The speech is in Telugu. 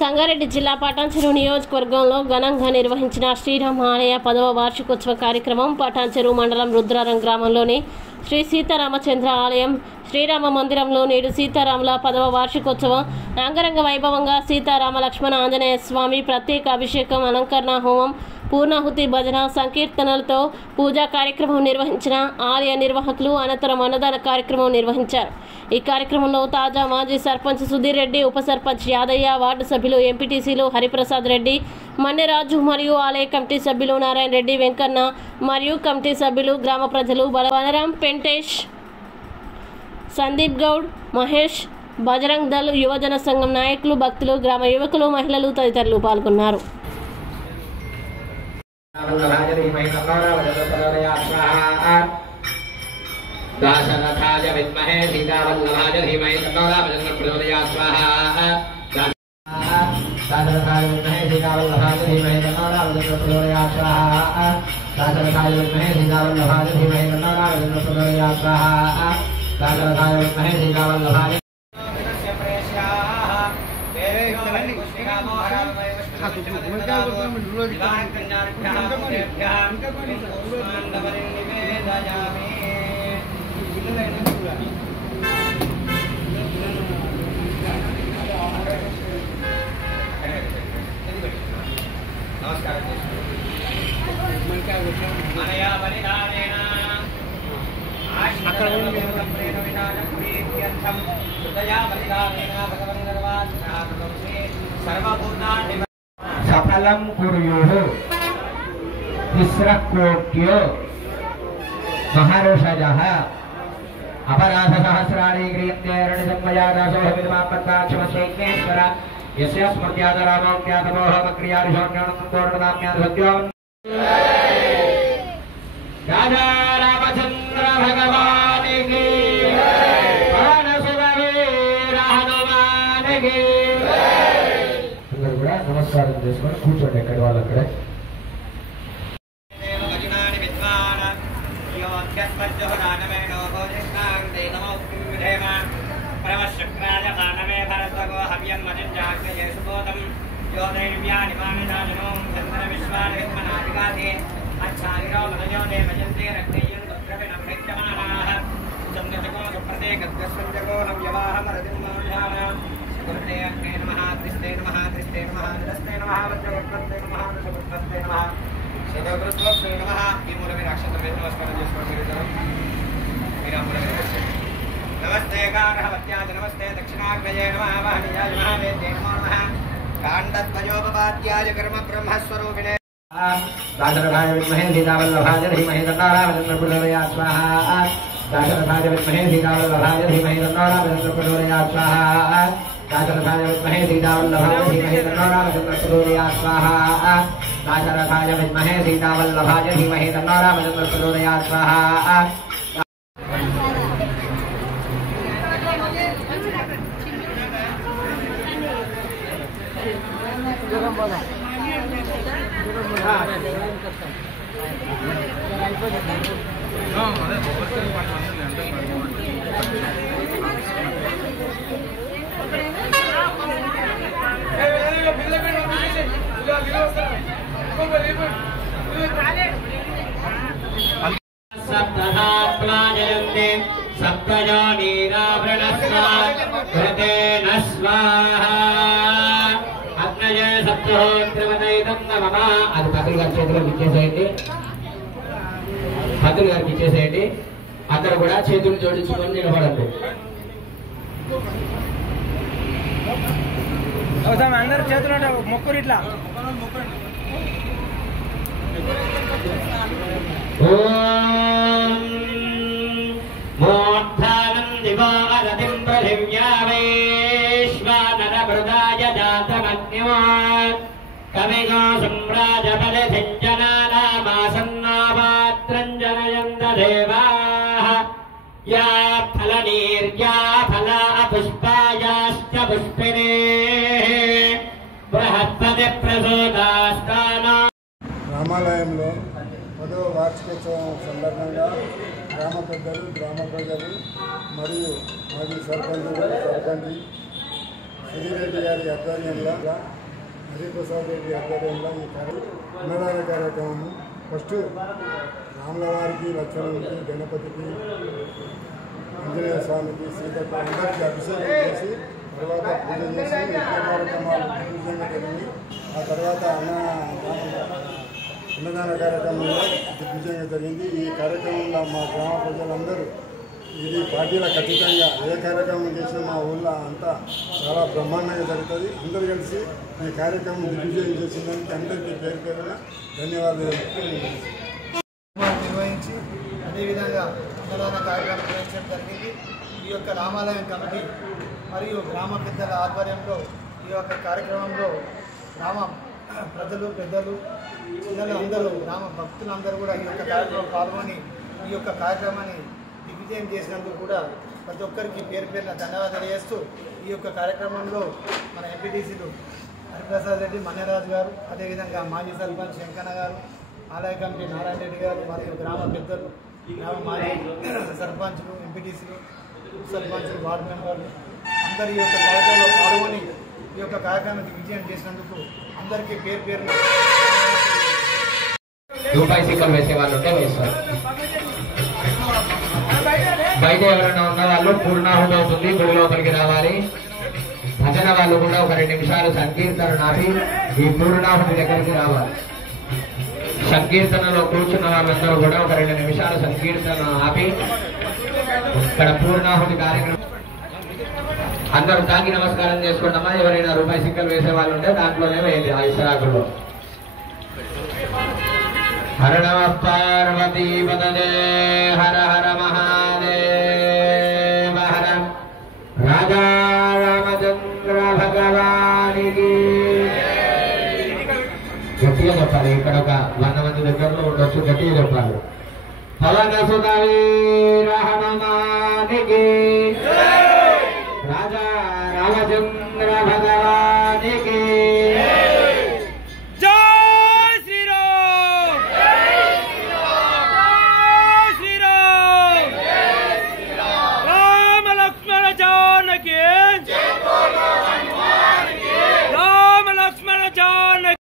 సంగారెడ్డి జిల్లా పటాన్చెరు నియోజకవర్గంలో ఘనంగా నిర్వహించిన శ్రీరామ ఆలయ 10వ వార్షికోత్సవ కార్యక్రమం పటాన్చెరు మండలం రుద్రారం గ్రామంలోని శ్రీ సీతారామచంద్ర ఆలయం శ్రీరామ మందిరంలో నేడు సీతారాముల 10వ వార్షికోత్సవం అంగరంగ వైభవంగా సీతారామ లక్ష్మణ ఆంజనేయ స్వామి ప్రత్యేక అభిషేకం అలంకరణ హోమం పూర్ణాహుతి భజన సంకీర్తనలతో పూజా కార్యక్రమం నిర్వహించిన ఆలయ నిర్వాహకులు అనంతరం అన్నదాన కార్యక్రమం నిర్వహించారు. ఈ కార్యక్రమంలో తాజా మాజీ సర్పంచ్ సుధీర్ రెడ్డి, ఉప సర్పంచ్ యాదయ్య, వార్డు సభ్యులు ఎంపీటీసీలు హరిప్రసాద్ రెడ్డి, మన్నెరాజు మరియు ఆలయ కమిటీ సభ్యులు నారాయణ రెడ్డి, వెంకన్న మరియు కమిటీ సభ్యులు, గ్రామ ప్రజలు బలరాం, పెంటేష్, సందీప్ గౌడ్, మహేష్, బజరంగ్ దళ్ యువజన సంఘం నాయకులు, భక్తులు, గ్రామ యువకులు, మహిళలు తదితరులు పాల్గొన్నారు. दाशरथाय विद्महे सीतावल्लभाय धीमहि तन्नो रामचन्द्रः प्रचोदयात् स्वाहा दाशरथाय विद्महे सीतावल्लभाय धीमहि तन्नो रामचन्द्रः प्रचोदयात् स्वाहा दाशरथाय विद्महे सीतावल्लभाय धीमहि तन्नो रामचन्द्रः प्रचोदयात् स्वाहा दाशरथाय विद्महे सीतावल्लभाय सफलं कुर्युः तिस्रकोट्यो महारोषजः अपराधसहस्राणि क्रियन्ते रणिसंवयादासो विद्वापत्ताक्षमस्वैज्ञेश्वर यस्य स्मृत्यादरामोऽज्ञातमोहमक्रियादिशोऽज्ञानपूर्णदाम्यात् राजा रामचंद्र भगवान की हनुमान की नमस्कार కూర్చోండి ఎక్కడ వాళ్ళు అక్కడే नमस्ते गार्हवत्याज नमस्ते दक्षिणाग्नये नमः वाहनीयाय महावेद्ये नमो नमः काण्डद्वयोपपाद्याय कर्म ब्रह्मस्वरूपिणे दाशरथाय विद्महे सीतावल्लभाय धीमहि तन्नो रामचन्द्रः प्रचोदयात् स्वाहा दाशरथाय विद्महे सीतावल्लभाय धीमहि तन्नो रामचन्द्रः प्रचोदयात् स्वाहा दाशरथाय विद्महे सीतावल्लभाय धीमहि तन्नो रामचन्द्रः प्रचोदयात् स्वाहा दाशरथाय विद्महे सीतावल्लभाय धीमहि तन्नो रामचन्द्रः प्रचोदयात् स्वाहा सप्तहाप्लाजयन्ते सप्तयोनीरावृणस्वा कृतेन स्वाहा अग्नये सप्तहोत्रवदैतं नमः అది పక్కన చేతులు ఇచ్చేసేయండి భక్తులు గారికి ఇచ్చేసేయండి అక్కడ కూడా చేతులు జోడించుకొని నిలబడండి అందరు చేతులు మొక్కురు ఇట్లా ఓం మోక్షానం దివారతిం పృథివ్యావేశ్వానరమృదాయ జాతమగ్న్యో కవిగో సంరాజపరిధింజనానామాసన్నాపాత్రంజనయంత దేవాః యా ఫలనీర్యా ఫలా పుష్పాయాశ్చ పుష్పినే బృహస్పతి ప్రసూతాస్తానా రామాలయంలో 10వ వార్షికోత్సవం సందర్భంగా గ్రామ పెద్దలు, గ్రామ ప్రజలు మరియు మాజీ సర్పంచ్ సుధీరెడ్డి గారి ఆధ్వర్యంలో హరిప్రసాద్ రెడ్డి ఆధ్వర్యంలో ఈ అన్నదాన కార్యక్రమం ఫస్ట్ రాముల వారికి లక్ష్మణునికి గణపతికి ఆంజనేయ స్వామికి సీతకు అందరికీ అభిషేకం చేసి తర్వాత పూజ చేసి నిత్య కార్యక్రమాలు దిగ్విజయంగా జరిగింది. ఆ తర్వాత అన్నదాన కార్యక్రమంలో దిగ్విజయంగా జరిగింది. ఈ కార్యక్రమంలో మా గ్రామ ప్రజలందరూ ఇది పార్టీలకు ఖచ్చితంగా ఏ కార్యక్రమం చేసినా మా ఊళ్ళో అంతా చాలా బ్రహ్మాండంగా జరుగుతుంది. అందరూ కలిసి ఈ కార్యక్రమం దిగ్విజయం చేసిందానికి అందరికీ పేరు పేరున ధన్యవాదాలు నిర్వహించి అదేవిధంగా అన్నదాన కార్యక్రమం నిర్వహించడం జరిగింది. ఈ యొక్క రామాలయం కమిటీ మరియు గ్రామ పెద్దల ఆధ్వర్యంలో ఈ యొక్క కార్యక్రమంలో గ్రామ ప్రజలు పెద్దలు పిల్లలు అందరూ గ్రామ భక్తులందరూ కూడా ఈ యొక్క కార్యక్రమం పాల్గొని ఈ యొక్క కార్యక్రమాన్ని దిగ్విజయం చేసినందుకు కూడా ప్రతి ఒక్కరికి పేరు పేరున ధన్యవాదాలు చేస్తూ ఈ యొక్క కార్యక్రమంలో మన ఎంపీటీసీలు హరిప్రసాద్ రెడ్డి మన్యరాజు గారు, అదేవిధంగా మాజీ సర్పంచ్ శంకన్న గారు, ఆలయ కమిటీ నారాయణ రెడ్డి గారు మరియు గ్రామ పెద్దలు, గ్రామ మాజీ సర్పంచులు, ఎంపీటీసీలు, సర్పంచులు, వార్డు మెంబర్లు అందరు ఈ యొక్క కార్యక్రమంలో పాల్గొని ఈ యొక్క కార్యక్రమానికి విజయం చేసినందుకు అందరికీ పేరు పేరున రూపాయి సిక్కలు వేసే వాళ్ళు ఉంటే వేస్తారు. బయట ఎవరైనా ఉన్న వాళ్ళు పూర్ణాహుతి అవుతుంది, గుడి లోపలికి రావాలి. భజన వాళ్ళు కూడా ఒక 2 నిమిషాలు సంకీర్తన నాపి ఈ పూర్ణాహుతి దగ్గరికి రావాలి. సంకీర్తనలో కూర్చున్న వాళ్ళందరూ కూడా ఒక 2 నిమిషాలు సంకీర్తన ఆపి ఇక్కడ పూర్ణాహుతి కార్యక్రమం అందరూ తాకి నమస్కారం చేసుకుంటామా. ఎవరైనా రూపాయి సిక్కలు వేసే వాళ్ళు ఉంటే దాంట్లోనే వేయండి. ఆ ఇసరాకుల్లో హర నమ పార్వతీ పదదే హర హర మహాదేవ హర రాజా రామచంద్ర భగవానికి. గట్టిగా చెప్పాలి. ఇక్కడ ఒక 100 మంది దగ్గరలో ఉండొచ్చు. గట్టిగా చెప్పాలి. పవన సుత వీర హనుమానికి.